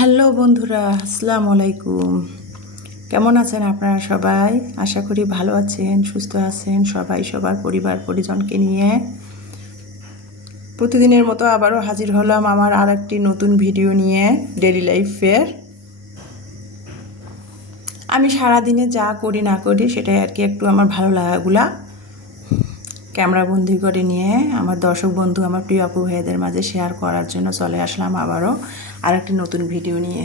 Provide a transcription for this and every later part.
Hello বন্ধুরা, আসসালামু আলাইকুম। কেমন আছেন আপনারা সবাই? আশা করি ভালো আছেন, সুস্থ আছেন সবাই সবার পরিবার পরিজনকে নিয়ে। প্রতিদিনের মতো আবারও হাজির হলাম আমার আর একটি নতুন ভিডিও নিয়ে, ডেইলি লাইফের। আমি সারাদিনে যা করি না করি সেটাই আর কি একটু আমার ভালো লাগাগুলা ক্যামেরা বন্দি করে নিয়ে আমার দর্শক বন্ধু, আমার প্রিয় আপু ভাইদের মাঝে শেয়ার করার জন্য চলে আসলাম আবারও আর একটি নতুন ভিডিও নিয়ে।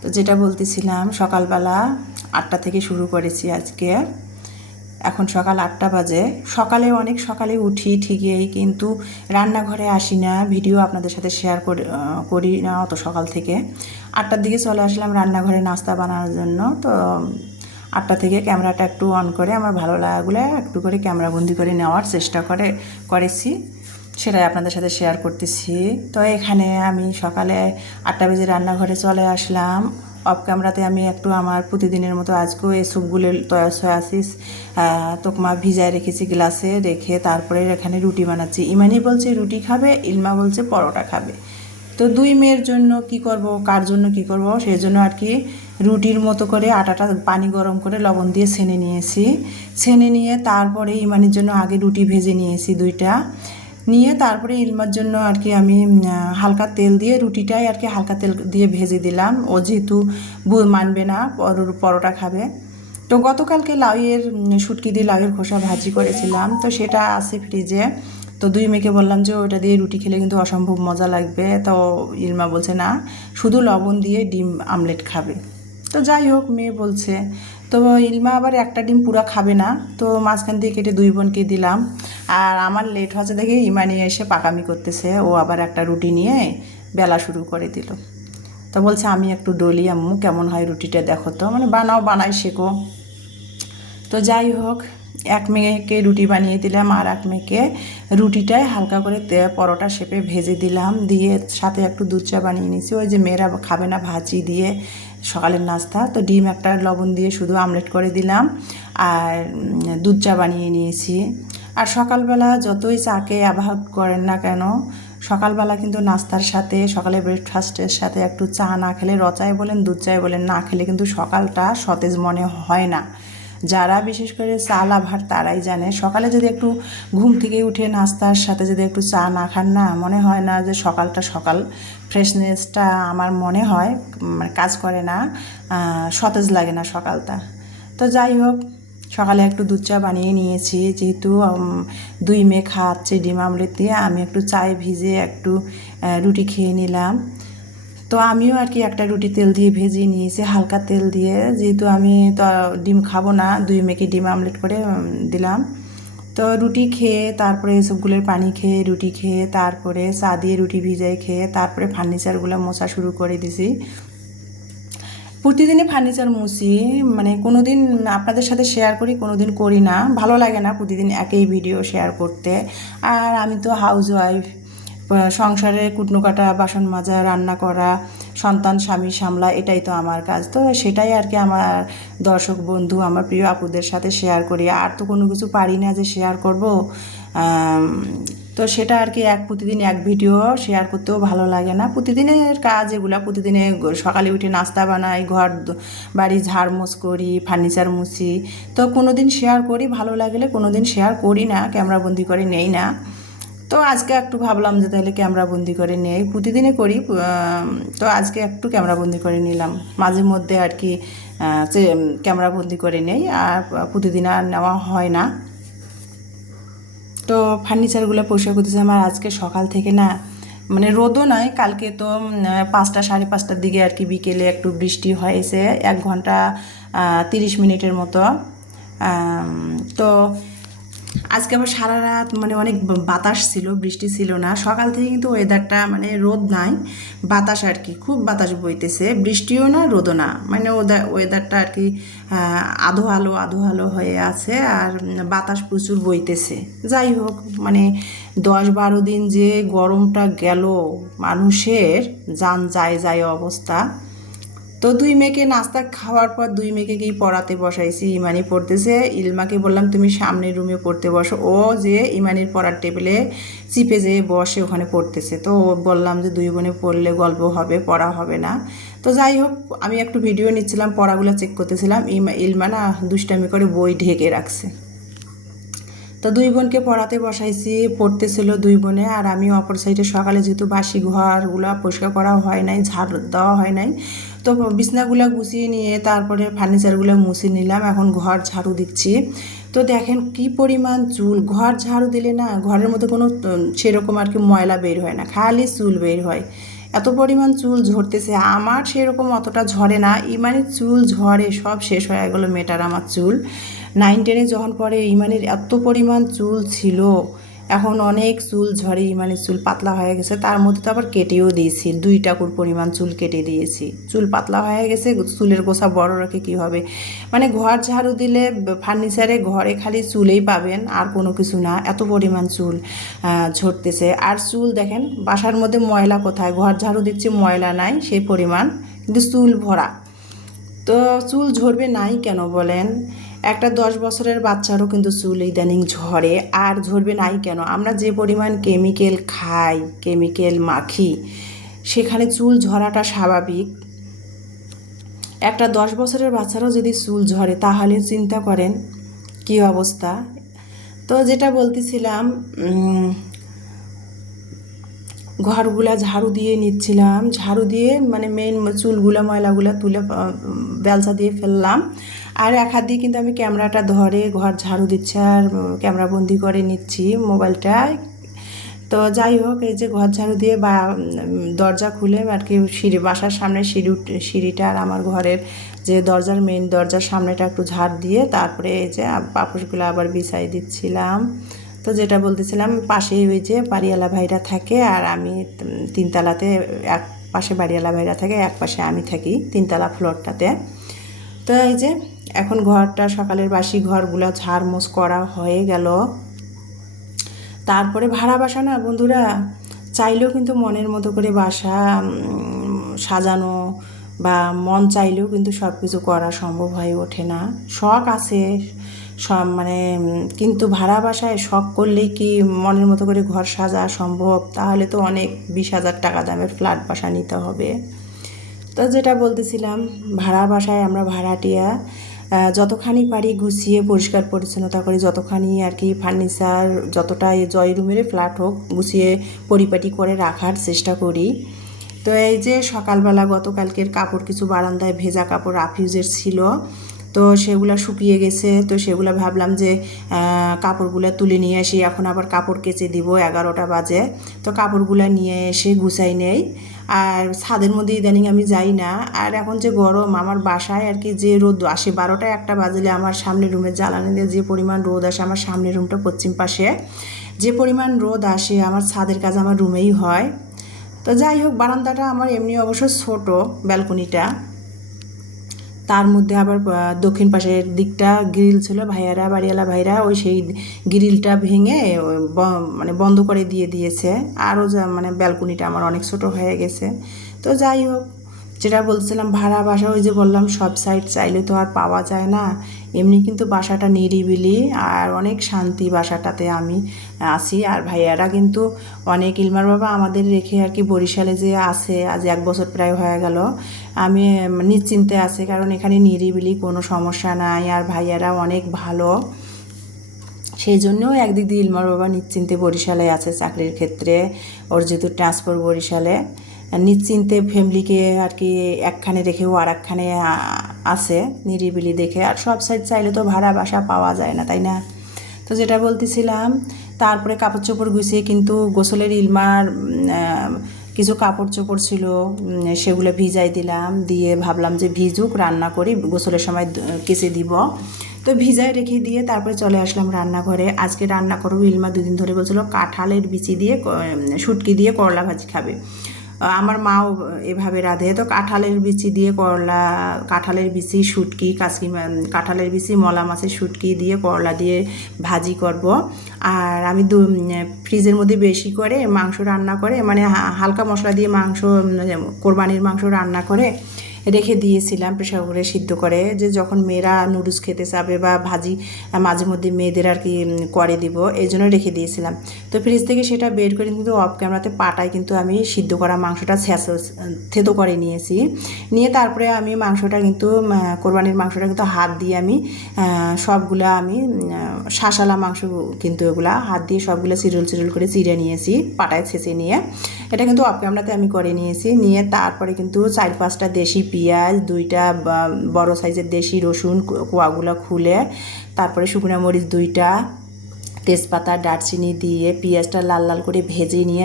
তো যেটা বলতেছিলাম, সকালবেলা 8টা থেকে শুরু করেছি আজকে। এখন সকাল 8টা বাজে। অনেক সকালে উঠি ঠিকই, কিন্তু রান্নাঘরে আসি না, ভিডিও আপনাদের সাথে শেয়ার করি না অত সকাল থেকে। 8টার দিকে চলে আসলাম রান্নাঘরে নাস্তা বানানোর জন্য। তো 8টা থেকে ক্যামেরাটা একটু অন করে আমার ভালো লাগাগুলো একটু করে ক্যামেরাবন্দি করে নেওয়ার চেষ্টা করেছি, সেটাই আপনাদের সাথে শেয়ার করতেছি। তো এখানে আমি সকালে 8টা বেজে রান্নাঘরে চলে আসলাম। অফ ক্যামেরাতে আমি একটু আমার প্রতিদিনের মতো আজকেও এই স্যুপগুলো সয়াসিস তোকমা ভিজায় রেখেছি গ্লাসে রেখে, তারপরে এখানে রুটি বানাচ্ছি। ইমানি বলছে রুটি খাবে, ইলমা বলছে পরোটা খাবে। তো দুই মেয়ের জন্য কি করব, কার জন্য কি করব, সেই জন্য আর কি রুটির মতো করে আটাটা পানি গরম করে লবণ দিয়ে ছেনে নিয়েছি। ছেনে নিয়ে তারপরে ইমানির জন্য আগে রুটি ভেজে নিয়েছি দুইটা, নিয়ে তারপরে ইলমার জন্য আর কি আমি হালকা তেল দিয়ে রুটিটাই আর কি হালকা তেল দিয়ে ভেজে দিলাম। ও যেহেতু মানবে না, পরোটা খাবে। তো গতকালকে লাউয়ের শুটকি দিয়ে লাউয়ের খোসা ভাজি করেছিলাম, তো সেটা আছে ফ্রিজে। তো দুই মেয়েকে বললাম যে ওটা দিয়ে রুটি খেলে কিন্তু অসম্ভব মজা লাগবে। তো ইলমা বলছে না, শুধু লবণ দিয়ে ডিম আমলেট খাবে। তো যাই হোক, মেয়ে বলছে। তো ইলমা আবার একটা ডিম পুরা খাবে না, তো মাঝখান দিয়ে কেটে দুই বোনকে দিলাম। আর আমার লেট হচ্ছে দেখে ইমানি এসে পাকামি করতেছে, ও আবার একটা রুটি নিয়ে বেলা শুরু করে দিল। তো বলছে আমি একটু ডলি আম্মু, কেমন হয় রুটিটা দেখো তো, মানে বানাই শেখো। তো যাই হোক, এক মেয়েকে রুটি বানিয়ে দিলাম আর এক মেয়েকে রুটিটায় হালকা করে পরোটা শেপে ভেজে দিলাম, দিয়ে সাথে একটু দুধ চা বানিয়ে নিয়েছি। ওই যে মেয়েরা খাবে না ভাজি দিয়ে সকালের নাস্তা, তো ডিম একটা লবণ দিয়ে শুধু আমলেট করে দিলাম আর দুধ চা বানিয়ে নিয়েছি। আর সকালবেলা যতই চাকে অ্যাভয়েড করেন না কেন, সকালবেলা কিন্তু নাস্তার সাথে সকালে ব্রেকফাস্টের সাথে একটু চা না খেলে, রচায় বলেন দুধ চায় বলেন, না খেলে কিন্তু সকালটা সতেজ মনে হয় না। যারা বিশেষ করে চা লাভার তারাই জানে, সকালে যদি একটু ঘুম থেকে উঠে নাস্তার সাথে যদি একটু চা না খান না, মনে হয় না যে সকালটা ফ্রেশনেসটা আমার মনে হয় মানে কাজ করে না, সতেজ লাগে না সকালটা। তো যাই হোক, সকালে একটু দুধ চা বানিয়ে নিয়েছি, যেহেতু দুই মেয়ে খাচ্ছে ডিম আমলেট দিয়ে, আমি একটু চায়ে ভিজে একটু রুটি খেয়ে নিলাম। তো আমিও আর কি একটা রুটি তেল দিয়ে ভেজে নিয়েছি, হালকা তেল দিয়ে, যেহেতু আমি তো ডিম খাবো না, দুই মেয়েকে ডিম আমলেট করে দিলাম। তো রুটি খেয়ে তারপরে এসবগুলোর পানি খেয়ে রুটি খেয়ে তারপরে চা দিয়ে রুটি ভিজাই খেয়ে তারপরে ফার্নিচারগুলো মোছা শুরু করে দিছি। প্রতিদিনই ফার্নিচার মুছি, মানে কোনো দিন আপনাদের সাথে শেয়ার করি, কোনো দিন করি না, ভালো লাগে না প্রতিদিন একই ভিডিও শেয়ার করতে। আর আমি তো হাউস ওয়াইফ, সংসারে কুটনো কাটা, বাসন মাজা, রান্না করা, সন্তান স্বামী সামলা, এটাই তো আমার কাজ। তো সেটাই আর কি আমার দর্শক বন্ধু, আমার প্রিয় আপুদের সাথে শেয়ার করি। আর তো কোনো কিছু পারি না যে শেয়ার করব। তো সেটা আর কি প্রতিদিন এক ভিডিও শেয়ার করতেও ভালো লাগে না। প্রতিদিনের কাজ এগুলা, প্রতিদিনে সকালে উঠে নাস্তা বানাই, ঘর বাড়ি ঝাড়মোছ করি, ফার্নিচার মুছি। তো কোনো দিন শেয়ার করি ভালো লাগলে, কোনো দিন শেয়ার করি না, ক্যামেরাবন্দি করে নেই না। তো আজকে একটু ভাবলাম যে তাহলে ক্যামেরাবন্দি করে নেই, প্রতিদিনে করি, তো আজকে একটু ক্যামেরাবন্দি করে নিলাম। মাঝে মধ্যে আর কি ক্যামেরাবন্দি করে নেই, আর প্রতিদিন আর নেওয়া হয় না। তো ফার্নিচারগুলো পরিষ্কার করতেছে আমার আজকে সকাল থেকে না, মানে রোদও নয়, কালকে তো 5টা 5:30টার দিকে আর কি বিকেলে একটু বৃষ্টি হয়েছে, 1 ঘন্টা 30 মিনিটের মতো। তো আজকে আবার সারা রাত মানে অনেক বাতাস ছিল, বৃষ্টি ছিল না। সকাল থেকে কিন্তু ওয়েদারটা মানে রোদ নাই, বাতাস আর কি, খুব বাতাস বইতেছে, বৃষ্টিও না রোদও না, মানে ওয়েদারটা আর কি আধো আলো হয়ে আছে, আর বাতাস প্রচুর বইতেছে। যাই হোক, মানে 10-12 দিন যে গরমটা গেল, মানুষের যায় অবস্থা। তো দুই মেয়েকে নাস্তা খাওয়ার পর দুই মেয়েকে গিয়ে পড়াতে বসাইছি। ইমানি পড়তেছে, ইলমাকে বললাম তুমি সামনের রুমে পড়তে বসো। ও যে ইমানির পড়ার টেবিলে চিপে যেয়ে বসে ওখানে পড়তেছে। তো ও বললাম যে দুই বোনে পড়লে গল্প হবে, পড়া হবে না। তো যাই হোক, আমি একটু ভিডিও নিচ্ছিলাম, পড়াগুলো চেক করতেছিলাম। ইলমা না দুষ্টামি করে বই ঢেকে রাখছে। তো দুই বোনকে পড়াতে বসাইছি, পড়তেছিল দুই বোনে, আর আমি অপর সাইডে সকালে যেহেতু বাসি ঘরগুলো পরিষ্কার করা হয় নাই, ঝাড় দেওয়া হয় নাই, তো বিছনাগুলো গুছিয়ে নিয়ে তারপরে ফার্নিচারগুলো মুছে নিলাম। এখন ঘর ঝাড়ু দিচ্ছি। তো দেখেন কি পরিমাণ চুল। ঘর ঝাড়ু দিলে না ঘরের মধ্যে কোনো সেরকম আর কি ময়লা বের হয় না, খালি চুল বের হয়। এত পরিমাণ চুল ঝরতেছে। আমার সেরকম অতটা ঝরে না, ইমানের চুল ঝরে, সব শেষ হয়ে গেলো মেটার আমার চুল। 9-10-এ যখন পরে ইমানের এত পরিমাণ চুল ছিল, এখন অনেক চুল ঝরে, ইমানের চুল পাতলা হয়ে গেছে। তার মধ্যে তো আবার কেটেও দিয়েছি, 2 টাকুর পরিমাণ চুল কেটে দিয়েছি। চুল পাতলা হয়ে গেছে, চুলের গোছা বড় রাখে কী হবে। মানে ঘর ঝাড়ু দিলে ফার্নিচারে ঘরে খালি চুলেই পাবেন, আর কোনো কিছু না। এত পরিমাণ চুল ঝরতেছে। আর চুল দেখেন বাসার মধ্যে ময়লা কোথায়, ঘর ঝাড়ু দিচ্ছি ময়লা নাই সেই পরিমাণ, কিন্তু চুল ভরা। তো চুল ঝরবে নাই কেন বলেন? একটা 10 বছরের বাচ্চারও কিন্তু চুল ইদানিং ঝরে। আর ঝরবে নাই কেন? আমরা যে পরিমাণ কেমিক্যাল খাই, কেমিক্যাল মাখি, সেখানে চুল ঝরাটা স্বাভাবিক। একটা 10 বছরের বাচ্চারও যদি চুল ঝরে, তাহলে চিন্তা করেন কী অবস্থা। তো যেটা বলতেছিলাম, ঘরগুলা ঝাড়ু দিয়ে নিচ্ছিলাম, ঝাড়ু দিয়ে মানে মেইন চুলগুলা ময়লাগুলা তুলে বেলচা দিয়ে ফেললাম। আর এক হাত দিয়ে কিন্তু আমি ক্যামেরাটা ধরে ঘর ঝাড়ু দিচ্ছি আর ক্যামেরা বন্দি করে নিচ্ছি মোবাইলটায়। তো যাই হোক, এই যে ঘর ঝাড়ু দিয়ে বা দরজা খুলে আর কি বাসার সামনে সিঁড়িটা আর আমার ঘরের যে দরজার মেইন দরজার সামনেটা একটু ঝাড় দিয়ে তারপরে এই যে পাপোশগুলো আবার বিছাই দিচ্ছিলাম। তো যেটা বলতেছিলাম, পাশেই ওই যে বাড়িওয়ালা ভাইরা থাকে, আর আমি 3তলাতে, এক পাশে বাড়িওয়ালা ভাইরা থাকে, এক পাশে আমি থাকি 3তলা ফ্লোরটাতে। তো এই যে এখন ঘরটা সকালের বাসি ঘরগুলো ঝাড়মোছ করা হয়ে গেল। তারপরে ভাড়া বাসা না বন্ধুরা, চাইলেও কিন্তু মনের মতো করে বাসা সাজানো বা মন চাইলেও কিন্তু সব কিছু করা সম্ভব হয়ে ওঠে না। শখ আছে সব মানে, কিন্তু ভাড়া বাসায় শখ করলেই কি মনের মতো করে ঘর সাজা সম্ভব? তাহলে তো অনেক 20,000 টাকা দামের ফ্ল্যাট বাসা নিতে হবে। তো যেটা বলতেছিলাম, ভাড়া বাসায় আমরা ভাড়াটিয়া যতখানি পারি গুছিয়ে পরিষ্কার পরিচ্ছন্নতা করি, যতখানি আর কি ফার্নিচার যতটা জয় রুমের ফ্ল্যাট হোক গুছিয়ে পরিপাটি করে রাখার চেষ্টা করি। তো এই যে সকালবেলা গতকালকের কাপড় কিছু বারান্দায় ভেজা কাপড় রাফিউজের ছিল, তো সেগুলো শুকিয়ে গেছে। তো সেগুলো ভাবলাম যে কাপড়গুলো তুলে নিয়ে আসি, এখন আবার কাপড় কেচে দিব, 11টা বাজে। তো কাপড়গুলো নিয়ে এসে গুছাই নেই। আর ছাদের মধ্যে ইদানিং আমি যাই না। আর এখন যে গরম, আমার বাসায় আর কি যে রোদ আসে 12টা 1টা বাজলে আমার সামনের রুমের জ্বালানি দিয়ে যে পরিমাণ রোদ আসে, আমার সামনের রুমটা পশ্চিম পাশে, যে পরিমাণ রোদ আসে আমার ছাদের কাজ আমার রুমেই হয়। তো যাই হোক, বারান্দাটা আমার এমনি অবশ্য ছোট, ব্যালকনিটা, তার মধ্যে আবার দক্ষিণ পাশের দিকটা গ্রিল ছিল, ভাইয়ারা বাড়িওয়ালা ভাইরা ওই সেই গ্রিলটা ভেঙে মানে বন্ধ করে দিয়েছে। আরও মানে ব্যালকনিটা আমার অনেক ছোট হয়ে গেছে। তো যাই হোক, যেটা বলছিলাম ভাড়া বাসা, ওই যে বললাম সব সাইড চাইলে তো আর পাওয়া যায় না। এমনি কিন্তু বাসাটা নিরিবিলি আর অনেক শান্তি বাসাটাতে আমি আছি। আর ভাইয়ারা কিন্তু অনেক, ইলমার বাবা আমাদের রেখে আর কি বরিশালে যে আছে, আজ 1 বছর প্রায় হয়ে গেল, আমি নিশ্চিন্তে আছে, কারণ এখানে নিরিবিলি, কোনো সমস্যা নাই, আর ভাইয়ারা অনেক ভালো। সেই জন্যও একদিক দিয়ে ইলমার বাবা নিশ্চিন্তে বরিশালে আছে চাকরির ক্ষেত্রে, ওর যেহেতু ট্রান্সফার বরিশালে, নিশ্চিন্তে ফ্যামিলিকে আর কি একখানে রেখেও আর একখানে আছে নিরিবিলি দেখে। আর সব সাইড চাইলে তো ভাড়া বাসা পাওয়া যায় না, তাই না? তো যেটা বলতেছিলাম, তারপরে কাপড় চোপড় গুছিয়ে কিন্তু গোসলের ইলমার কিছু কাপড় চোপড় ছিল, সেগুলো ভিজাই দিলাম, দিয়ে ভাবলাম যে ভিজুক, রান্না করি, গোসলের সময় কেচে দিব। তো ভিজায় রেখে দিয়ে তারপরে চলে আসলাম রান্নাঘরে। আজকে রান্না করবো, ইলমা 2 দিন ধরে বলছিল কাঁঠালের বিচি দিয়ে, শুটকি দিয়ে করলা ভাজি খাবে। আমার মাও এভাবে রাঁধে। তো কাঁঠালের বিচি দিয়ে করলা, কাঁঠালের বিচি শুটকি, কাঁঠালের বিচি মলা মাছের শুটকি দিয়ে করলা দিয়ে ভাজি করব। আর আমি ফ্রিজের মধ্যে বেশি করে মাংস রান্না করে, মানে হালকা মশলা দিয়ে মাংস, কোরবানির মাংস রান্না করে রেখে দিয়েছিলাম প্রেশার কুকারে সিদ্ধ করে, যে যখন মেয়েরা নুডলস খেতে চাবে বা ভাজি মাঝে মধ্যে মেয়েদের আর কি করে দিব, এই জন্য রেখে দিয়েছিলাম। তো ফ্রিজ থেকে সেটা বের করে কিন্তু অফ ক্যামেরাতে পাটায় কিন্তু আমি সিদ্ধ করা মাংসটা থেতো করে নিয়েছি। নিয়ে তারপরে আমি মাংসটা কিন্তু কোরবানির মাংসটা কিন্তু হাত দিয়ে আমি সবগুলা আমি শাঁসালা মাংস কিন্তু এগুলা হাত দিয়ে সবগুলো চিরল করে চিড়ে নিয়েছি, পাটায় ছেঁচে নিয়ে। এটা কিন্তু অফ ক্যামেরাতে আমি করে নিয়েছি। নিয়ে তারপরে কিন্তু 4-5টা দেশি পেঁয়াজ, 2টা বড় সাইজের দেশি রসুন কোয়াগুলো খুলে, তারপরে শুকনো মরিচ 2টা, তেজপাতা, দারচিনি দিয়ে পেঁয়াজটা লাল লাল করে ভেজে নিয়ে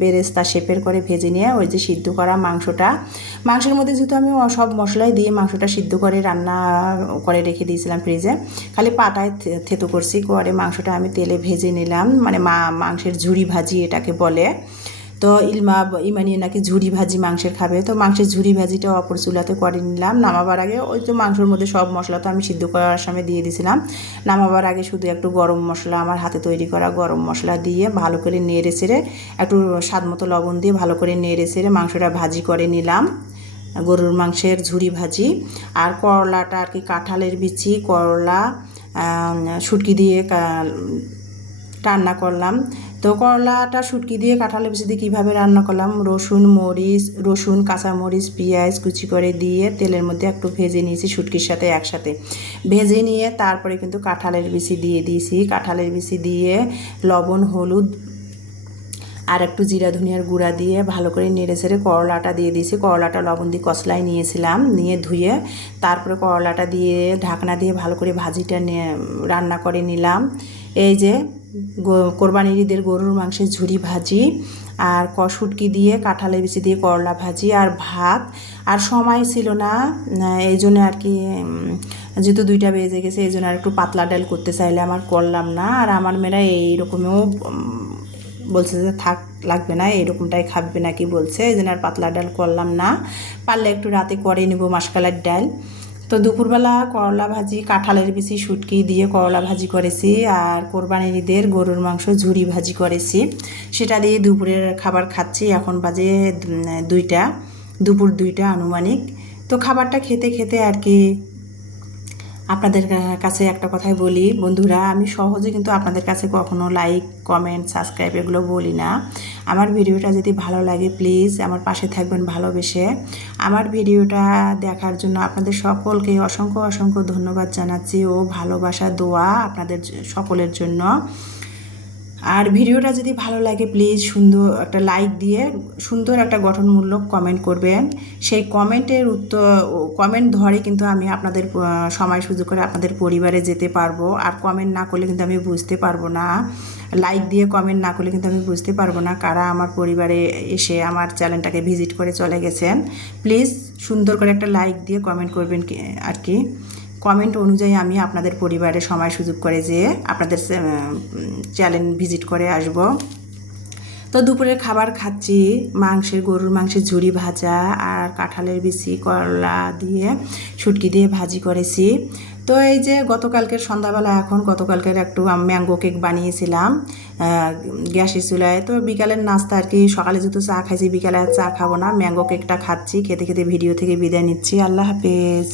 বেরেস্তা শেপের করে ভেজে নিয়ে ওই যে সিদ্ধ করা মাংসের মধ্যে যেহেতু আমি সব মশলাই দিয়ে মাংসটা সিদ্ধ করে রান্না করে রেখে দিয়েছিলাম ফ্রিজে, খালি পাটায় থেতো করছি করে মাংসটা আমি তেলে ভেজে নিলাম, মানে মাংসের ঝুরি ভাজি এটাকে বলে। তো ইমানি নাকি ঝুরি ভাজি মাংসের খাবে, তো মাংসের ঝুরি ভাজিটা অপর চুলাতে করে নিলাম। নামাবার আগে ওই তো মাংসের মধ্যে সব মশলা তো আমি সিদ্ধ করার সময় দিয়ে দিয়েছিলাম, নামাবার আগে শুধু একটু গরম মশলা, আমার হাতে তৈরি করা গরম মশলা দিয়ে ভালো করে নেড়ে চেড়ে, একটু স্বাদ মতো লবণ দিয়ে ভালো করে নেড়ে চেড়ে মাংসটা ভাজি করে নিলাম, গরুর মাংসের ঝুরি ভাজি। আর করলাটা আর কি কাঁঠালের বিচি করলা শুটকি দিয়ে রান্না করলাম। তো করলাটা শুটকি দিয়ে কাঁঠালের বিচি দিয়ে কীভাবে রান্না করলাম, রসুন কাঁচামরিচ পেঁয়াজ কুচি করে দিয়ে তেলের মধ্যে একটু ভেজে নিয়েছি শুটকির সাথে একসাথে ভেজে নিয়ে তারপরে কিন্তু কাঁঠালের বিচি দিয়ে দিয়েছি। কাঁঠালের বিচি দিয়ে লবণ হলুদ আর একটু জিরা ধনিয়ার গুঁড়া দিয়ে ভালো করে নেড়ে ছেড়ে করলাটা দিয়ে দিয়েছি। করলাটা লবণ দিয়ে কষলায় নিয়েছিলাম, নিয়ে ধুয়ে তারপরে করলাটা দিয়ে ঢাকনা দিয়ে ভালো করে ভাজিটা রান্না করে নিলাম। এই যে কোরবানির ঈদের গরুর মাংসের ঝুরি ভাজি আর শুটকি দিয়ে কাঁঠালের বিচি দিয়ে করলা ভাজি আর ভাত। আর সময় ছিল না এই জন্য আর কি, যেহেতু 2টা বেজে গেছে এই জন্য আর একটু পাতলা ডাল করতে চাইলে আমার করলাম না। আর আমার মেয়েরা এইরকমও বলছে যে থাক লাগবে না, এইরকমটাই খাবে নাকি বলছে, এই জন্য আর পাতলা ডাল করলাম না, পারলে একটু রাতে করে নেব মাসকালের ডাল। তো দুপুরবেলা করলা ভাজি কাঁঠালের বিচি শুটকি দিয়ে করলা ভাজি করেছি আর কোরবানির ঈদের গরুর মাংস ঝুরি ভাজি করেছি, সেটা দিয়ে দুপুরের খাবার খাচ্ছি। এখন বাজে 2টা, দুপুর 2টা আনুমানিক। তো খাবারটা খেতে খেতে আর কি আপনাদের কাছে একটা কথাই বলি বন্ধুরা, আমি সহজে কিন্তু আপনাদের কাছে কখনো লাইক কমেন্ট সাবস্ক্রাইব এগুলো বলি না। আমার ভিডিওটা যদি ভালো লাগে প্লিজ আমার পাশে থাকবেন ভালোবেসে। আমার ভিডিওটা দেখার জন্য আপনাদের সকলকে অসংখ্য অসংখ্য ধন্যবাদ জানাচ্ছি ও ভালোবাসা দোয়া আপনাদের সকলের জন্য। আর ভিডিওটা যদি ভালো লাগে প্লিজ সুন্দর একটা লাইক দিয়ে সুন্দর একটা গঠনমূলক কমেন্ট করবেন। সেই কমেন্ট ধরে কিন্তু আমি আপনাদের সময় সুযোগ করে আপনাদের পরিবারে যেতে পারবো। আর কমেন্ট না করলে কিন্তু আমি বুঝতে পারবো না, লাইক দিয়ে কমেন্ট না করলে কিন্তু আমি বুঝতে পারবো না কারা আমার পরিবারে এসে আমার চ্যানেলটাকে ভিজিট করে চলে গেছেন। প্লিজ সুন্দর করে একটা লাইক দিয়ে কমেন্ট করবেন আর কি, কমেন্ট অনুযায়ী আমি আপনাদের পরিবারে সময় সুযোগ করে যেয়ে আপনাদের চ্যানেল ভিজিট করে আসব। তো দুপুরের খাবার খাচ্ছি গরুর মাংসের ঝুরি ভাজা আর কাঁঠালের বিচি করলা দিয়ে শুটকি দিয়ে ভাজি করেছি। তো এই যে গতকালকের সন্ধ্যাবেলা গতকালকের একটু ম্যাঙ্গো কেক বানিয়েছিলাম গ্যাসের চুলায়। তো বিকালের নাস্তা আর কি, সকালে যেহেতু চা খাইছি বিকালে আর চা খাবো না, ম্যাঙ্গো কেকটা খাচ্ছি। খেতে খেতে ভিডিও থেকে বিদায় নিচ্ছি। আল্লাহ হাফেজ।